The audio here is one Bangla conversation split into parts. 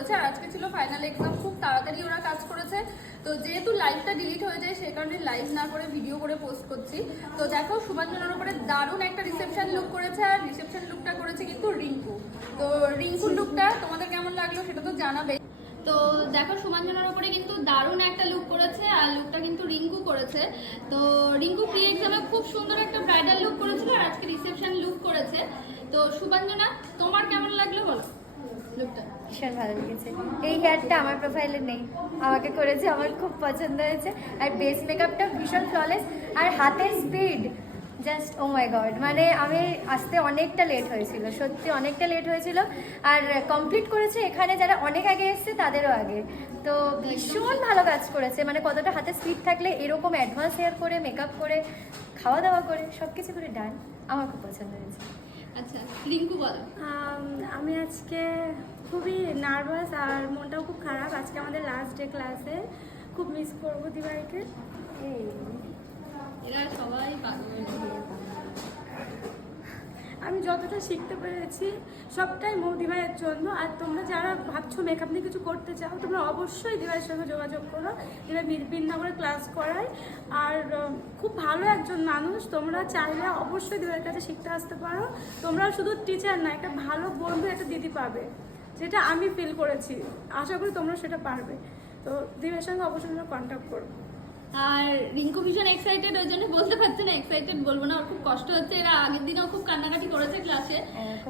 করেছে। আর আজকে ছিল ফাইনাল এক্সাম, খুব তাড়াতাড়ি ওরা কাজ করেছে। তো যেহেতু লাইভটা ডিলিট হয়ে যায় সেই কারণে লাইভ না করে ভিডিও করে পোস্ট করছি। তো দেখো শুভাঞ্জনার উপরে দারুণ একটা রিসেপশন লুক করেছে, আর রিসেপশন লুকটা করেছে কিন্তু রিঙ্কু। তো রিঙ্কুর লুকটা তোমাদের কেমন লাগলো সেটা তো জানাবে। তো দেখো শুভাঞ্জনার উপরে কিন্তু দারুণ একটা লুক করেছে, আর লুকটা কিন্তু রিঙ্কু করেছে। তো রিঙ্কু প্রি এক্সামে খুব সুন্দর একটা ব্রাইডাল লুক করেছিল, আর আজকে রিসেপশন লুক করেছে। তো শুভাঞ্জনা তোমার কেমন লাগলো বলো লুকটা? ভীষণ ভালো লেগেছে। এই হেয়ারটা আমার প্রোফাইলে নেই, আমাকে করেছে, আমার খুব পছন্দ হয়েছে। আর বেস মেকআপটা ভীষণ ফ্ললেস, আর হাতের স্পিড জাস্ট ও মাই গড। মানে আমি আসতে অনেকটা লেট হয়েছিল, সত্যি অনেকটা লেট হয়েছিল। আর কমপ্লিট করেছে এখানে যারা অনেক আগে এসছে তাদেরও আগে। তো ভীষণ ভালো কাজ করেছে, মানে কতটা হাতে স্পিড থাকলে এরকম অ্যাডভান্স হেয়ার করে মেকআপ করে খাওয়া দাওয়া করে সব কিছু করে ডান। আমার খুব পছন্দ হয়েছে। আচ্ছা রিঙ্কু বলো। আমি আজকে খুবই নার্ভাস আর মনটাও খুব খারাপ। আজকে আমাদের লাস্ট ডে ক্লাসে, খুব মিস করবো দিবাইকে। এরা সবাই পাগল। আমি যতটা শিখতে পেরেছি সবটাই দিভাইয়ের জন্য। আর তোমরা যারা ভাবছো মেকআপ নিয়ে কিছু করতে চাও, তোমরা অবশ্যই দিভাইয়ের সঙ্গে যোগাযোগ করো। দিভাই বিননগরে ক্লাস করায়, আর খুব ভালো একজন মানুষ। তোমরা চাইলে অবশ্যই দিভাইয়ের কাছে শিখতে আসতে পারো। তোমরা শুধু টিচার না, একটা ভালো বন্ধু, একটা দিদি পাবে, যেটা আমি ফিল করেছি। আশা করি তোমরা সেটা পারবে। তো দিভাইয়ের সঙ্গে অবশ্যই তোমরা কন্ট্যাক্ট করো। আর রিঙ্কু ভীষণ এক্সাইটেড, ওই জন্য বলতে পারছে না এক্সাইটেড বলবো না, ওর খুব কষ্ট হচ্ছে। এরা আগের দিনেও খুব কান্নাকাটি করেছে ক্লাসে।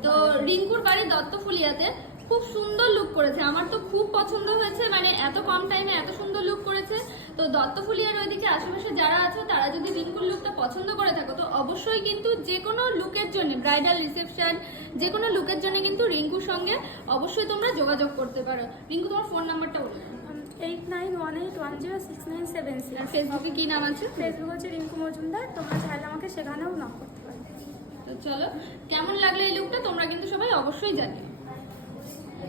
তো রিঙ্কুর বাড়ি দত্তফুলিয়াতে, খুব সুন্দর লুক করেছে, আমার তো খুব পছন্দ হয়েছে। মানে এত কম টাইমে এত সুন্দর লুক করেছে। তো দত্তফুলিয়ার ওইদিকে আশেপাশে যারা আছো তারা যদি রিঙ্কুর লুকটা পছন্দ করে থাকো, তো অবশ্যই কিন্তু যে কোনো লুকের জন্য, ব্রাইডাল রিসেপশন যে কোনো লুকের জন্য কিন্তু রিঙ্কুর সঙ্গে অবশ্যই তোমরা যোগাযোগ করতে পারো। রিঙ্কু তোমার ফোন নাম্বারটা বলো। 8918106976। আর ফেসবুকে কি নাম আছে? ফেসবুক হচ্ছে রিঙ্কু মজুমদার। তোমরা চাইলে আমাকে সেখানেও নক করতে পারবে। তো চলো, কেমন লাগলো এই লুকটা তোমরা কিন্তু সবাই অবশ্যই জানিও।